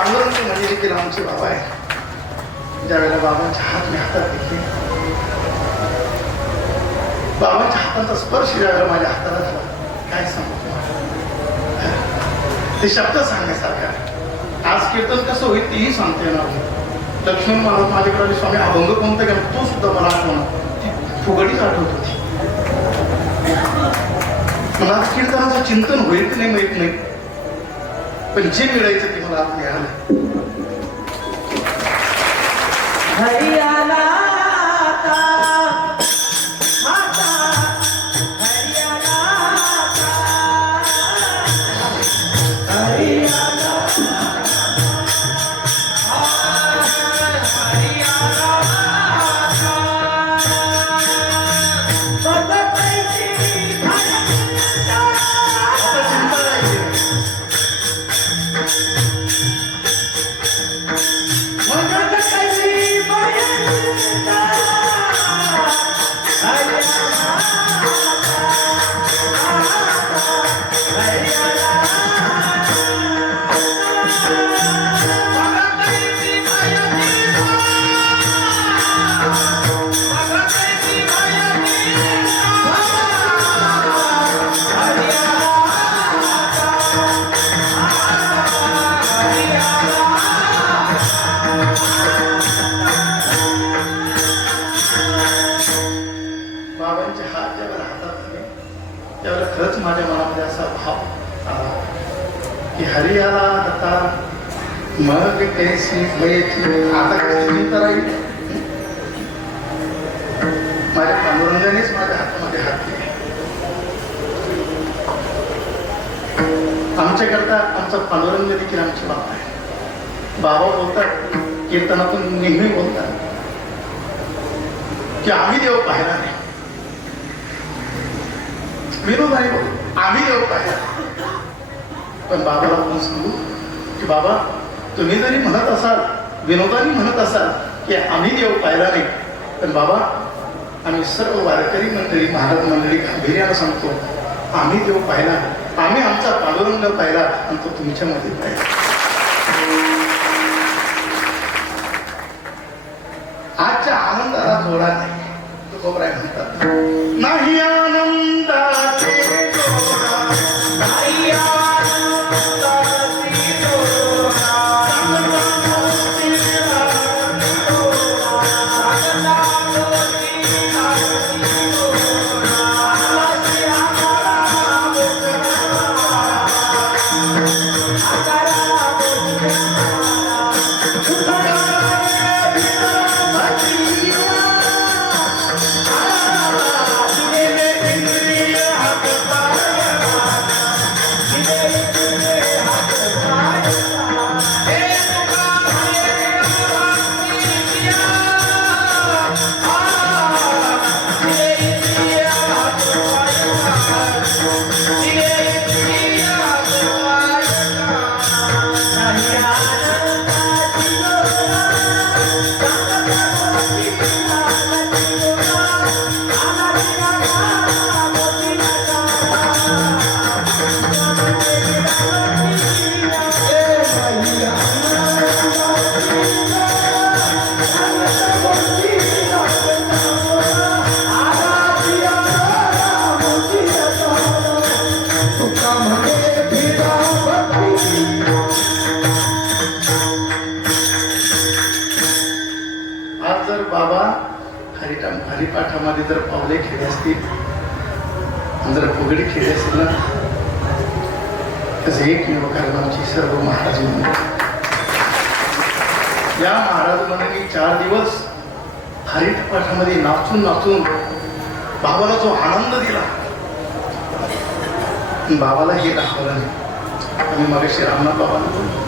पांडुरंग म्हणजे देखील आमचे बाबा आहे. ज्यावेळेला बाबांच्या हात मी हातात घेतले, बाबांच्या हाताचा स्पर्श ज्यावेळेला माझ्या हाताला झाला, काय सांगू तुम्हाला, ते शब्द सांगण्यासारखा. आज कीर्तन कसं होईल तेही सांगता येणार नाही. लक्ष्मण महाराज माझ्याकडे स्वामी अभंग कोणता गेला तो सुद्धा मला आठवण, ती फुगडीच आठवत होती. मला आज कीर्तनाचं चिंतन होईल की नाही माहित नाही, पण जे मिळायचं ते मला आज मिळालं. हरियाणा माझ्या मनामध्ये असा भाव आला की हरियाला आता मग कैसी भयाची आता कशी चिंता राहील. माझ्या पांडुरंगानेच माझ्या हातामध्ये हात दिले. आमच्याकरता आमचा पांडुरंग देखील आमचे बाबा आहे. बाबा बोलतात, कीर्तनातून नेहमी बोलतात की आम्ही देव पाहिला नाही. विनोद आहे, आम्ही देव पाहिला. पण बाबाला आपण सांगू की बाबा, तुम्ही जरी म्हणत असाल, विनोदाने म्हणत असाल की आम्ही देव पाहिला नाही, पण बाबा आम्ही सर्व वारकरी मंडळी, महाराज मंडळी गांभीर्यानं सांगतो, आम्ही देव पाहिला. आम्ही आमचा पांडुरंग पाहिला आणि तो तुमच्यामध्ये पाहिला. आजच्या आनंदाला जोडा नाही. तुकोबराय म्हणतात, नाही आनंदाचे जोडा, नाही हरिपाठामध्ये जर पावले खेळले असतील, जर फुगडी खेळली असेल ना, तसे एक कारण आमची सर्व महाराज मंडळी, या महाराज मंडळी 4 दिवस हरिपाठामध्ये नाचून नाचून बाबाला जो आनंद दिला, बाबाला हे दाखवलं नाही. आम्ही मगाशी रामनाथ बाबांना बोलतो,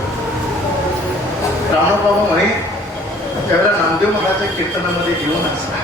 रामनाथ बाबा म्हणे त्यावेळेला नामदेव महाराजच्या कीर्तनामध्ये घेऊन असला,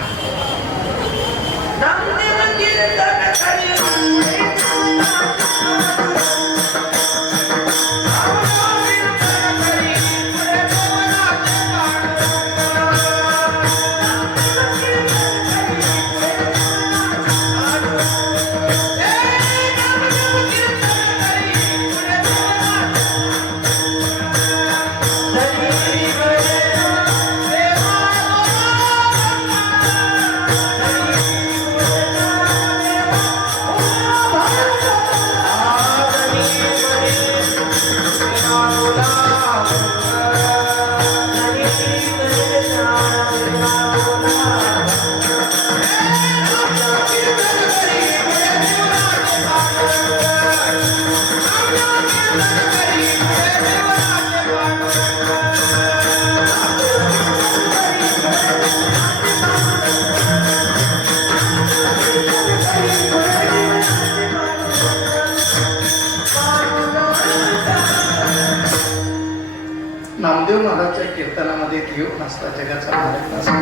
नामदेव महाराजच्या कीर्तनामध्ये देव नसता जगाचा मालक नसता.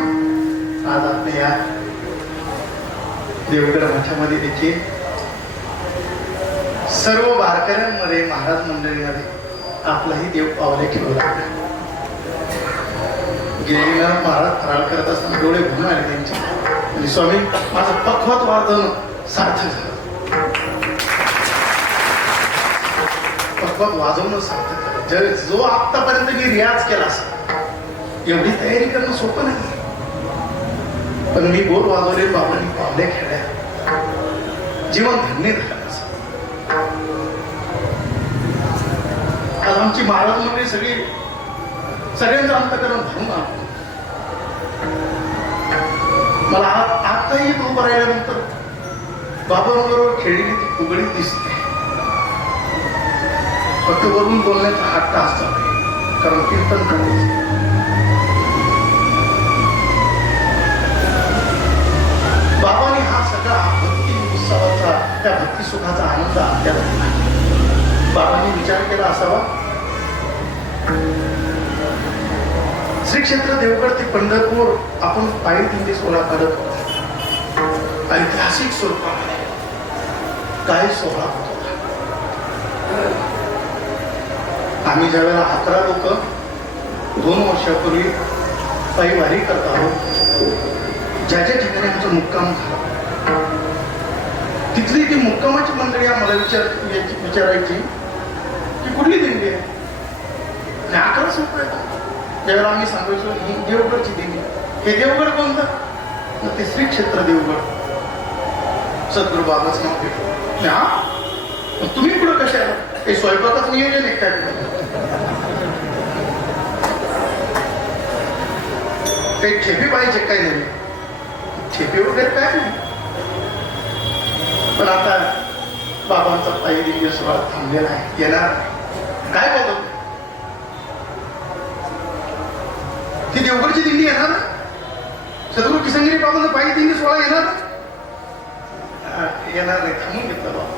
आज आपल्या या देवगड मठामध्ये देखील सर्व वारकऱ्यांमध्ये महाराज मंडळीमध्ये आपलाही देव पावले ठेवला. गेलेला महाराज फराळ करत असताना डोळे भरून आले त्यांचे आणि स्वामी माझं पक्वत वादन सार्थक झालं. पक्वत वाजवणं सार्थक झालं. जो आतापर्यंत मी रियाज केला असेल एवढी तयारी करणं सोपं नाही. पण मी बोल वाजवले बाबांनी पावले खेळल्या जीवन धन्य झालं. आज आमची महाराज मंडळी सगळ्यांचं अंतकरण भरून आलं. मला आताही तो उभं राहिल्यानंतर बाबांबरोबर खेळलेली ती कुगडी दिसते. फक्त वरून बोलण्याचा हट्ट असतो कारण कीर्तन करायचं. बाबांनी हा सगळा भक्ती उत्सवाचा त्या भक्ती सुखाचा आनंद आपल्याला दिला. बाबांनी विचार केला असावा श्री क्षेत्र देवगड ते पंढरपूर आपण पायी दिंडी सोहळा करत होतो. ऐतिहासिक स्वरूपामध्ये काय सोहळा होत होता. आम्ही ज्यावेळेला 11 लोक 2 वर्षापूर्वी पायी वारी करत आहोत ज्या ज्या ठिकाणी आमचा मुक्काम झाला तिथली ती मुक्कामाची मंडळी आम्हाला विचारायची की कुठली दिंडी आहे. 11 सोपं आहे. ज्यावेळेला आम्ही सांगायचो ही देवगडची दिंडी. हे देवगड कोणतं? ते श्री क्षेत्र देवगड. सद्गुरू बाबाच नाव घेतो. हा तुम्ही पुढे कशा आला? हे स्वयंपाकाच नियोजन आहे काय? काही ठेपी पाहिजे काय नाही. ठेपी वगैरे काय नाही. पण आता बाबांचा पायी दिंडी सोहळा थांबलेला आहे. येणार काय बघतो ती देवगडची दिंडी येणार. सद्गुरू किसनगिरी बाबांचा पायी दिंडी सोहळा येणार नाही. थांबून घेतलं बाबा.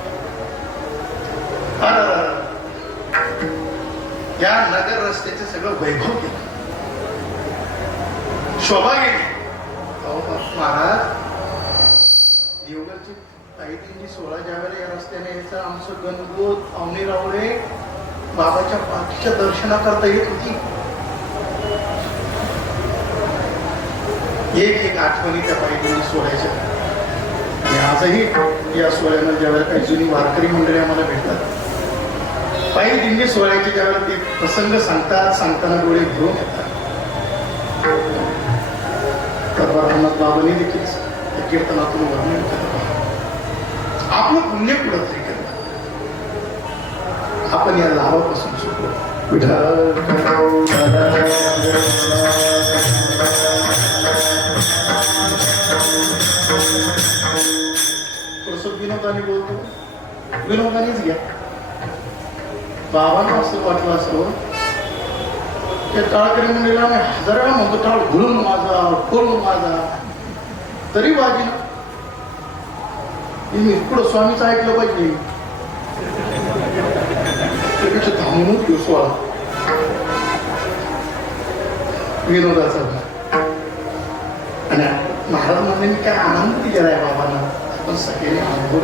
या नगर रस्त्याचे सगळं वैभव केलं. शोभा गेली. महाराज देवगडची पायी दिंडी सोहळा ज्यावेळेला या रस्त्याने यायचा आमचं गणगोत अवनी रावळे बाबाच्या पाठीच्या दर्शनाकरता येत होती. एक आठवणी त्या पायी दिंडी सोहळ्याच्या. आणि आजही या सोहळ्यानं ज्यावेळेला काही जुनी वारकरी मंडळी आम्हाला भेटतात पायी दिंडी सोहळ्याचे ज्यावेळेला ते प्रसंग सांगतात सांगताना डोळे भरून येतात. परमानंद बाबांनी देखील त्या कीर्तनातून वर्णन केलं. आपलं पुण्य पुढं तरी केलं. आपण या लाभापासून सुटलो. थोडस विनोदाने बोलतो. विनोदानेच घ्या. बाबांना असं वाटलं असं त्या टाळकरी मंडळीला आम्ही 1000 वेळा म्हणतो टाळ घुलून माझा खोलून माझा तरी बाजी ना. मी पुढं स्वामीचं ऐकलं पाहिजे. त्यापेक्षा थांबूनच घेऊ सोहळा विनोदाचा. आणि महाराज म्हणजे काय आनंद दिलेला आहे बाबांना. पण सगळ्यांनी अनुभव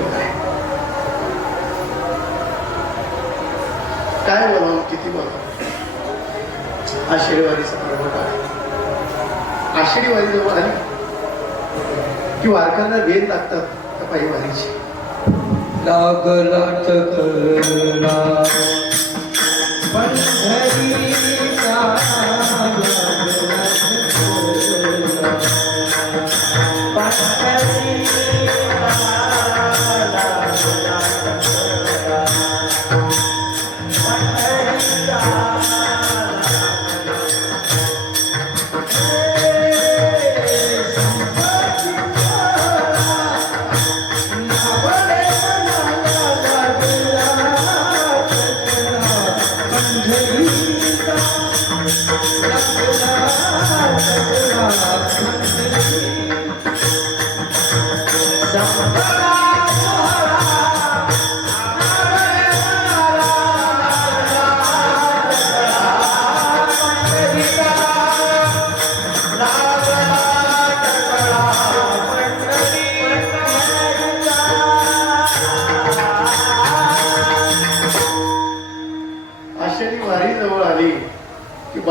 काय बोलावं किती बोलावं. आषाढीवारीचा पर्व काय. आषाढीवारी जवळ आली की वारकऱ्यांना वेद लागतात त्या पायी वारीची. लागला चकला पंढरीचा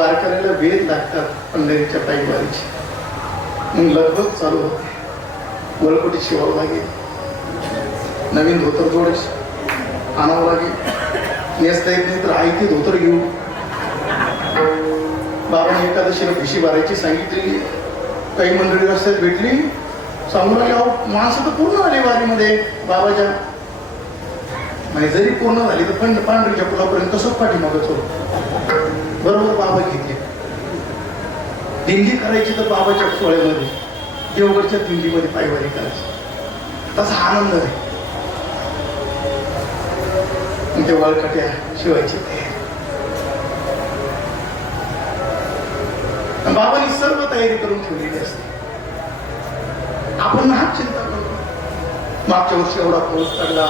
वारकऱ्याला वेद लागतात पंढरीच्या पायवारीची. मग लगबग चालू होते. वरकोटी शिवावं लागेल, नवीन धोतर जोड आणावं लागेल, नेसता येत नाही तर आई ते धोतर घेऊ. बाबांनी एकादशीला भिशी भरायची सांगितलेली. काही मंडळी रस्त्यात भेटली, सांगू लागली, अहो माणसं तर पूर्ण आली वारीमध्ये बाबाच्या. म्हणजे जरी पूर्ण झाली तर पण पांढरीच्या पुलापर्यंत तसंच पाठीमागच होत. बरोबर बाबा घेतले. दिंडी करायची तर बाबाच्या सोहळ्यामध्ये, देवगडच्या दिंडीमध्ये पायवारी करायची. तसा आनंद आहे. ते वळकट्या शिवायची बाबांनी सर्व तयारी करून ठेवलेली असते. आपण नाच चिंता करतो. मागच्या वर्षी एवढा पाऊस पडला,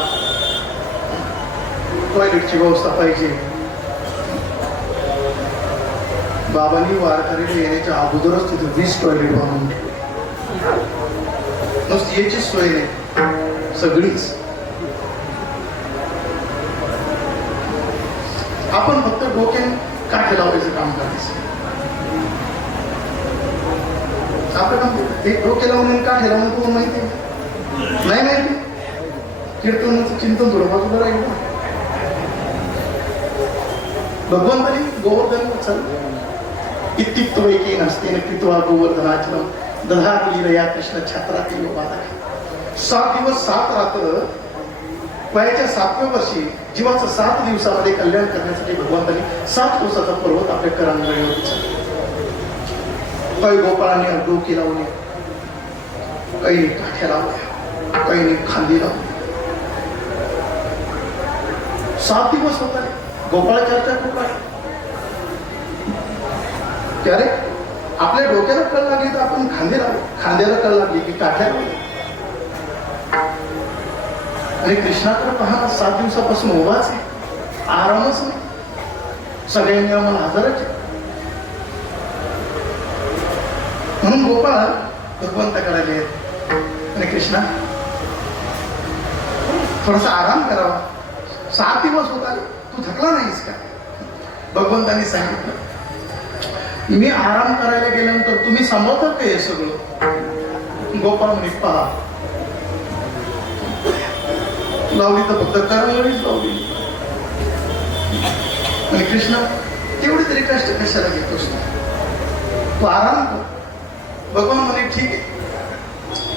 टॉयलेटची व्यवस्था पाहिजे. बाबांनी वारकरीला येण्याच्या अगोदरच तिथे 20 टॉयलेट बांधून ठेवले. नुसती याची सोय नाही, सगळीच. आपण फक्त डोक्याने काठी लावायचं काम करायचं. आपलं काम डोके लावून काठी लावून तुम्हाला माहिती आहे नाही माहिती. कीर्तनाचं चिंतन थोडं बाजूला राहील. भगवंतानी गोवर्धन चालू इत्युक्त वैकी नसते नक्कीत्वा गोवर्धनाचलं दधारलीला कृष्ण छात्रातील बाधा. 7 दिवस 7 रात्र वयाच्या 7व्या वर्षी जीवाचं 7 दिवसामध्ये कल्याण करण्यासाठी भगवंतांनी 7 दिवसाचा पर्वत आपल्या करांगणीवर उचलला. काही गोपाळांनी डोकी लावली, काही काठ्या लावल्या, काही खांदी लावली. 7 दिवस होता. गोपाळ चर्चा खूप आहे. त्यारे आपल्या डोक्याला कळ लागली तर आपण खांदे लावले, खांद्याला कळ लागली की काठ्या लावली. आणि कृष्णाकडे पहा, 7 दिवसापासून उभाच आहे, आरामच नाही. सगळ्यांनी आम्हाला हजरच आहे. म्हणून गोपाळ भगवंताकडे आले आणि कृष्णा थोडासा आराम करावा. 7 दिवस होत आले, तू थकला नाहीस का? भगवंतांनी सांगितलं, मी आराम करायला गेल्यानंतर तुम्ही सांभाळता का हे सगळं? गोपाळ म्हणे, पहा लावली तर फक्त करायलाच लावली. आणि कृष्ण तेवढे तरी कष्ट कशाला घेतोस तू? आराम कर. भगवान म्हणे, ठीक आहे,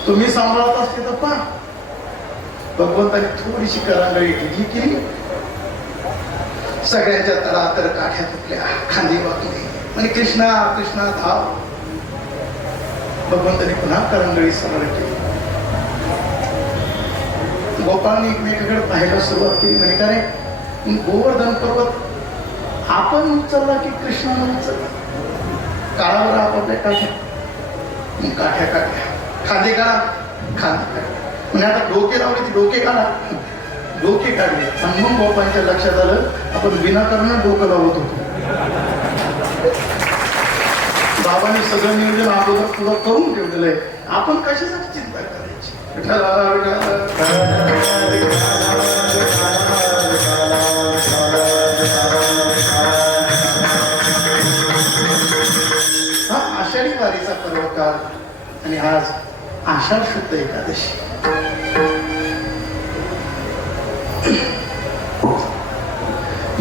तुम्ही सांभाळत असते तर पहा. भगवंताने थोडीशी करांगळी ढिली केली. सगळ्यांच्या तळातर काठ्या तुटल्या, खांदी वाकली आणि कृष्णा कृष्णा धाव. भगवंताने पुन्हा करंगळी सरळ केली. गोपाळने एकमेकाकडे पाहायला सुरुवात केली. म्हणे, का रे गोवर्धन पर्वत आपण उचलला की कृष्णाने उचलला? काळावर आपापल्या काठ्या, काठ्या काढल्या, खांदे काढा, खांदे काढा. म्हणजे आता डोके लावले की डोके काढा, डोके काढले. आणि मग गोपाळच्या लक्षात आलं, आपण विनाकारण डोकं लावत होतो. बाबांनी सगळं नियोजन अगोदर पुढं करून ठेवलेलं आहे. आपण कशासाठी चिंता करायची? हा आषाढी वारीचा पर्वकाळ आणि आज आषाढ शुद्ध एकादशी.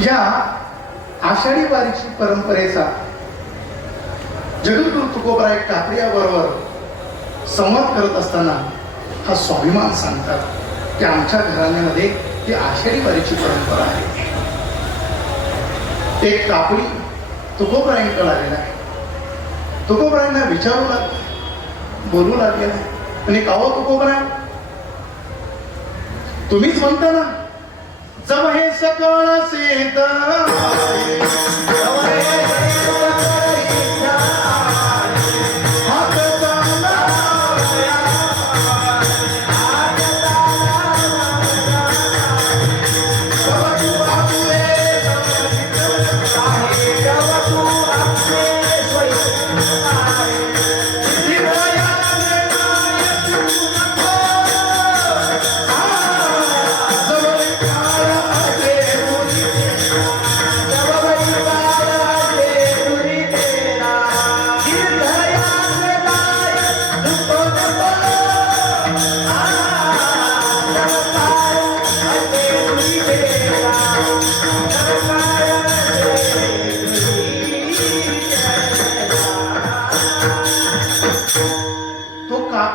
या आषाढी वारीची परंपरेचा जगद्गुरु तुकोबराय कापडिया बरोबर संवाद करत असताना हा स्वाभिमान सांगतात की आमच्या घराण्यामध्ये ती आषाढी वारीची परंपरा आहे. एक कापडी तुकोबरायांकडे आलेला आहे. तुकोबरायांना विचारू लागले, बोलू लागलेला आहे. आणि काहो तुकोबराय, तुम्हीच म्हणता ना, जब हे सकाळ सीता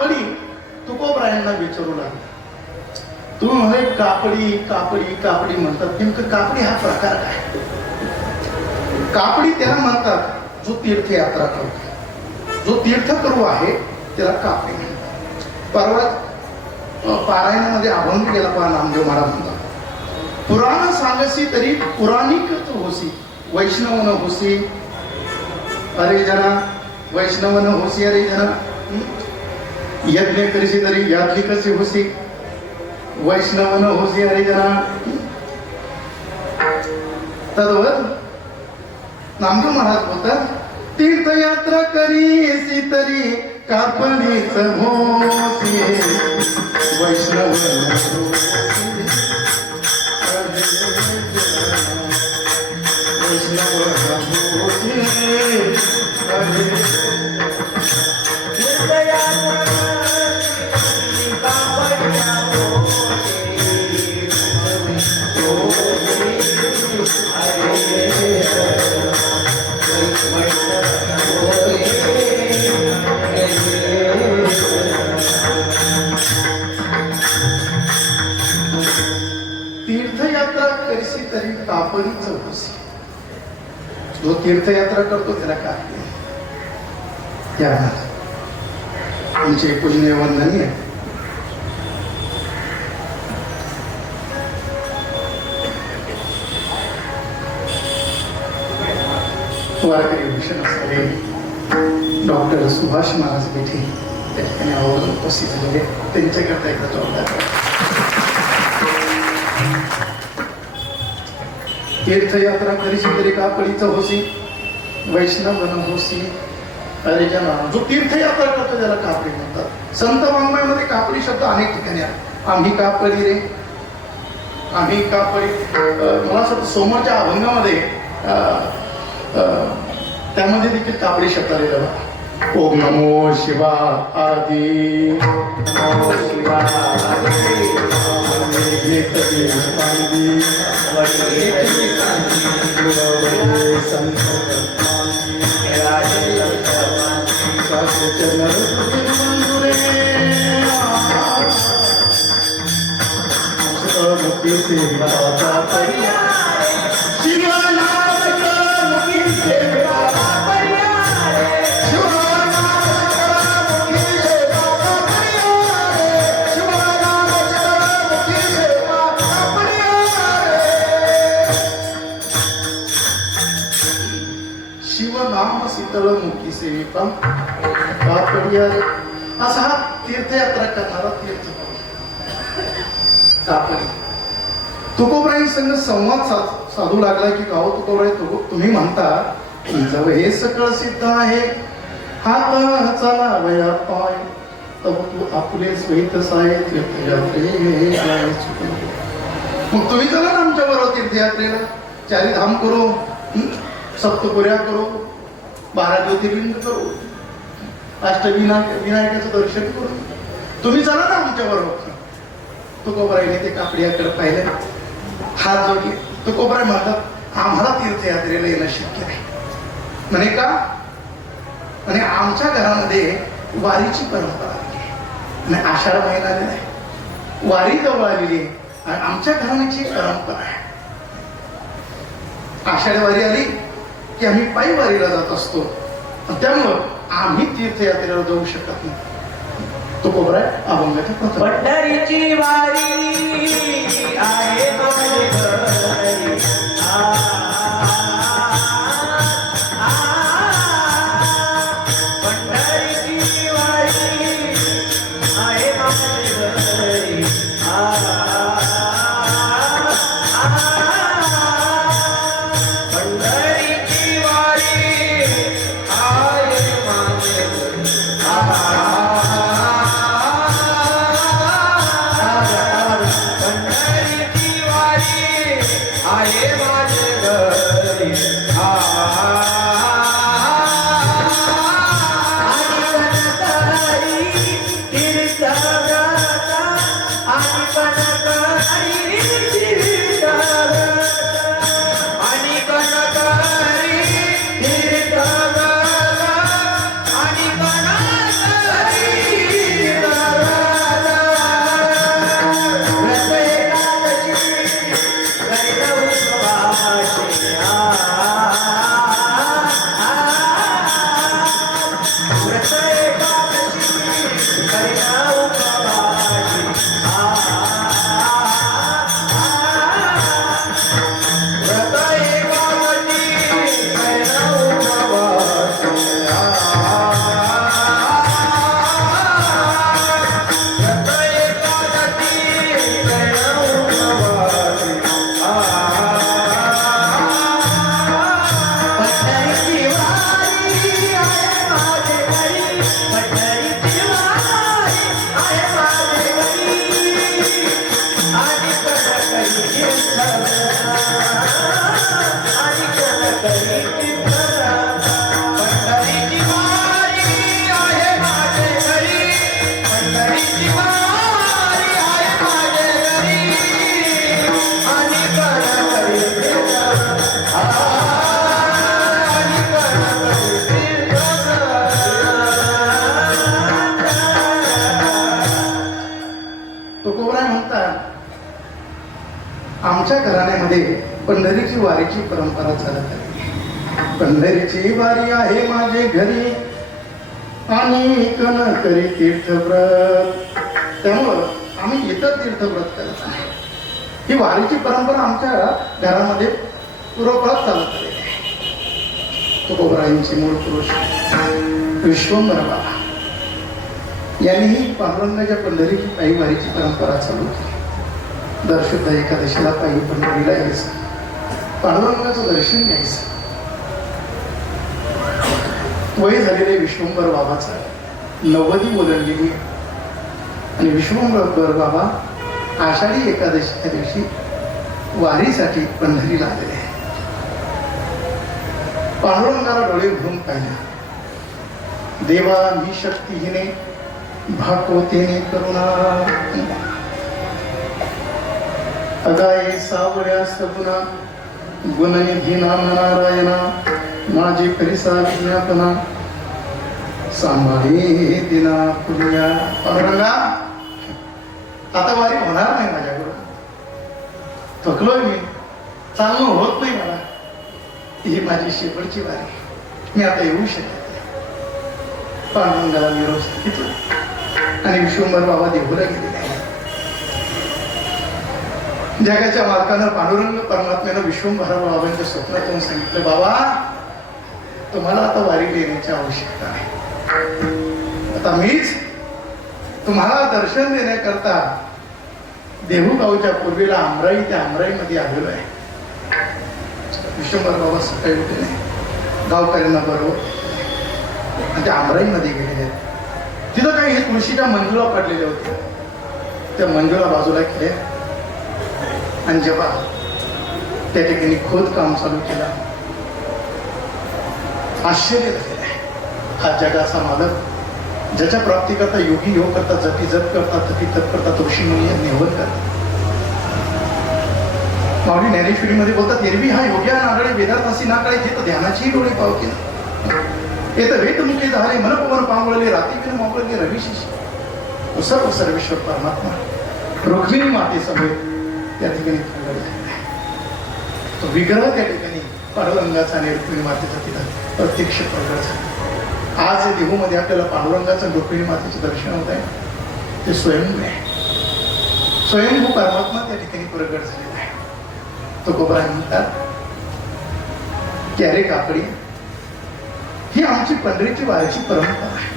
कापडी तुकोबरायांना विचारू लागला. तुम्ही म्हणे कापडी कापडी कापडी म्हणतात, नेमकं कापडी हा प्रकार काय? कापडी त्याला म्हणतात जो तीर्थयात्रा करतो, जो तीर्थकरू आहे त्याला कापडी म्हणतात. परवा पारायणामध्ये अभंग गेला पहा नामदेव महाराज म्हणतात, पुराण सांगसी तरी पुराणिकच होसी, वैष्णव न होसी अरे जना, वैष्णव न होसी अरे जना. यज्ञ करीसी तरी याज्ञिकच होसी, वैष्णव न होसी अरे जना. तद्वत नामदेव महाराज बोलतात, तीर्थयात्रा करीसी तरी कापणीच होसी, वैष्णव न होसी वैष्णव न होसी तीर्थयात्रा करीसी तरी कापडीच होसी. जो तीर्थयात्रा करतो त्याला काय त्या आमचे पूजनीय वंदनीय वारकरी भूषण असलेले डॉक्टर सुभाष महाराज बेठे त्या ठिकाणी आवर्जून उपस्थित झालेले, त्यांच्याकरता एकदा जोरदार. तीर्थयात्रा करीसी तरी कापडीच होसी, वैष्णव न होसी अरे जना. जो तीर्थयात्रा करतो त्याला कापडी म्हणतात. संत वाङ्मयामध्ये कापडी शब्द अनेक ठिकाणी आहे. आम्ही कापडी रे, आम्ही कापडी. मला असं समोरच्या अभंगामध्ये त्यामध्ये देखील कापडी शब्द आलेला होता. ओम नमो शिवा आदी, नमो शिवा शिवनाम शीतळ मुखी सेविका कापडिया. असा हा तीर्थयात्रा करणारा तीर्थकरू कापडी. तुकोबराई संग संवाद साधू लागला की गाव तुकोबराई, तुम्ही म्हणता तुमचं हे सकळ सिद्ध आहे, हात चालावया पाय, तब तू आपले स्वेत साय तीर्थयात्रे. मग तुम्ही चला ना आमच्या बरोबर तीर्थयात्रेला, चारिधाम करू, सप्तपुऱ्या करू, 12 ज्योतिर्लिंग करू, अष्टविनायकाचं दर्शन करू. तुम्ही चला ना आमच्या बरोबर. तुकोबराईने ते कापडियाकडे पाहिलं, हात जोडले. तुकोबराई म्हणतात आम्हाला तीर्थयात्रेला येणं शक्य नाही. म्हणे का? म्हणे आमच्या घरामध्ये वारीची परंपरा आहे. आषाढ महिना आलेला आहे, वारी जवळ आलेली आहे आणि आमच्या घराण्याची परंपरा आहे. आषाढ वारी आली की आम्ही पायी वारीला जात असतो, त्यामुळं आम्ही तीर्थयात्रेला जाऊ शकत नाही. तुकोबराय अभंगाच्या प्रथम. पंढरीची वारी आहे पंढरीची वारी आहे तुकोबराय म्हणतात, आमच्या घराण्यामध्ये पंढरीची वारीची परंपरा चालत आहे. पंढरीची वारी आहे माझे घरी आणि कन करी तीर्थव्रत. त्यामुळं आम्ही इतर तीर्थव्रत करत आहे. ही वारीची परंपरा आमच्या घरामध्ये पूर्वकाळात चालत आली आहे. तुकोबरायांचे मूळ पुरुष विश्वंभर बाबा यांनीही पांडुरंगाच्या पंढरीची पायी वारीची परंपरा चालू केली. दर शुद्ध एकादशीला पायी पंढरीला यायचं, पांडुरंगाचं दर्शन घ्यायचं. वय झालेले विश्वंभर बाबाचा 90 ओलांडलेली आणि विश्वंभर बाबा आषाढी एकादशीच्या दिवशी वारीसाठी पंढरीला आलेले आहे. पांडुरंगाला डोळे भरून पाहिलं, देवा मी शक्तीहीने भागवतेने करुणा अगाये सावळ्या सगुणा गुणनिधी नाम नारायणा माझे करिसा विज्ञापना सांभाळे दिना पुण्या. पांडुरंगा आता वारी होणार नाही माझ्याकडून, थकलोय मी, चालणं होत नाही मला. ही माझी शेवटची वारी, मी आता येऊ शकत नाही. पांडुरंगाला निरोप सांगितला आणि विश्वंभर बाबा देहूला गेलेले आहे. जगाच्या मालकानं पांडुरंग परमात्म्यानं विश्वंभर बाबांच्या स्वप्नातून सांगितलं, बाबा तुम्हाला आता वारी देण्याची आवश्यकता आहे. आता मीच तुम्हाला दर्शन देण्याकरता देहू गावच्या पूर्वेला आमराई, त्या आमराईमध्ये आलेलो आहे. विश्वंभर बाबा सकाळी उठले, गावकऱ्यांना बरोबर आणि त्या आमराईमध्ये गेलेले आहेत. तिथं काही हे तुळशीच्या मंजुळा पडलेल्या होत्या, त्या मंजुळा बाजूला केल्या आणि जेव्हा त्या ठिकाणी खोदकाम चालू केलं, आश्चर्य झालेलं आहे. हा जगाचा मालक, ज्याच्या प्राप्तीकरता योगी योग करतात, जपी जप करतात, तपी तप करतात, ऋषी मुनी निवड करतात. माऊली ज्ञानेश्वरीमध्ये बोलतात, एरवी हा योग्या नागडे वेदांतासी नाकाळे जेत ध्यानाची डोळे पाव केला. येत वेद मुखे झाले मन पवन पांगळले राती बिन मोकळले रविशिष सर्व सर्वेश्वर परमात्मा रुक्मिणी माते समेत त्या ठिकाणी प्रगट झालेला आहे. तो विग्रह त्या ठिकाणी पांडुरंगाचा आणि रुक्मिणी मातेचा तिला प्रत्यक्ष प्रगट झाला. आज देहूमध्ये आपल्याला पांडुरंगाचं आणि रुक्मिणी मातेचं दर्शन होत आहे. ते स्वयंभू आहे, स्वयंभू परमात्मा त्या ठिकाणी प्रगट झालेला आहे. तुकोबराय म्हणतात, की अरे काकडी, ही आमची पंढरीची वारीची परंपरा आहे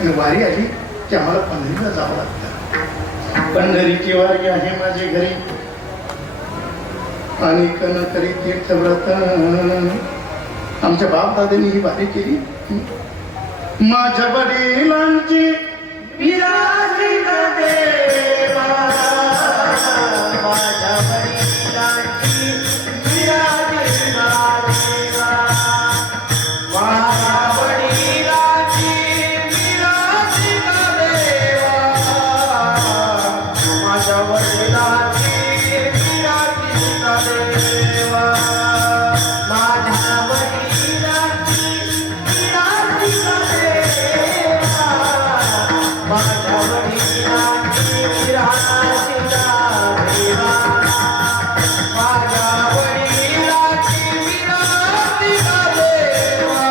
आणि वारी आली की आम्हाला पंढरीला जावं लागतं. पंढरीची वारी आहे माझे घरी आणि कन करी तीर्थव्रत. आमच्या बाप दादांनी ही वारी केली. माझ्या वडिलांची विराजित देवा, माझ्या वडिलांची विराजित देवा, माझ्या वडिलांची विराजित देवा, माझ्या वडिलांची विराजित देवा, माझ्या वडिलांची विराजित देवा, माझ्या वडिलांची विराजित देवा, माझ्या वडिलांची विराजित देवा,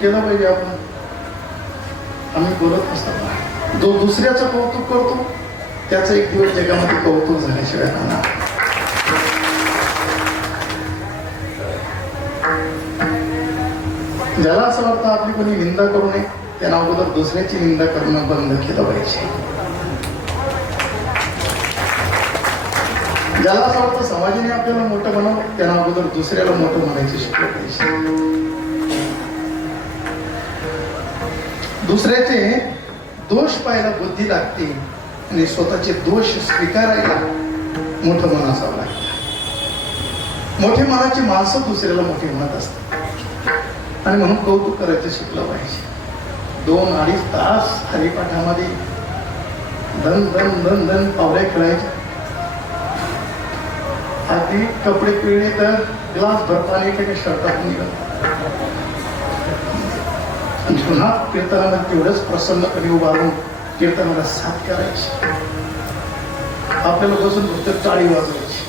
केलं पाहिजे आपण. आम्ही बोलत असताना जो दुसऱ्याचं कौतुक करतो त्याचं एक दिवस जगामध्ये कौतुक झाल्याशिवाय राहणार. ज्याला असं वाटतं आपली कोणी निंदा करू नये त्यांना अगोदर दुसऱ्याची निंदा करणं बंद केलं पाहिजे. ज्याला असं वाटतं समाजाने आपल्याला मोठं बनावं त्यांना अगोदर दुसऱ्याला मोठं म्हणायचं शिकलं पाहिजे. दुसऱ्याचे दोष पाहायला बुद्धी लागते आणि स्वतःचे दोष स्वीकारायला मोठं मन असावं लागतं. मोठे मनाची माणसं दुसऱ्याला मोठी म्हणत असतात आणि म्हणून कौतुक करायचं शिकलं पाहिजे. 2-2.5 तास हरिपाठामध्ये धन धन धन धन पावल्या खेळायच्या. अगदी कपडे पिळले तर ग्लास भर पाणी एका शर्टात निघत. पुन्हा कीर्तनाला तेवढंच प्रसन्नपणे उभारून कीर्तनाला साथ करायची. आपल्याला बसून फक्त टाळी वाजवायची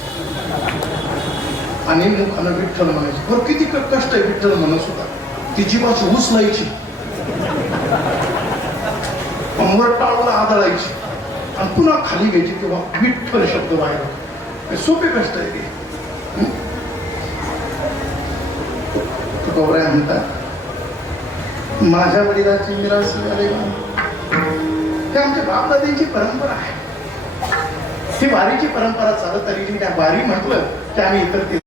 आणि मुखानं विठ्ठल म्हणायची. बरं किती कष्ट आहे विठ्ठल म्हणत सुद्धा. ती जीवाची उचलायची, वर टाळूला आदळायची आणि पुन्हा खाली घ्यायची तेव्हा विठ्ठल शब्द बाहेर. सोपे कष्ट आहे ते. गौराय म्हणतात माझ्या वडिलांची मिरास झाले. हे आमच्या बापदादांची परंपरा आहे. ही वारीची परंपरा चालत आलेली. त्या वारी म्हटलं की आम्ही इतर ते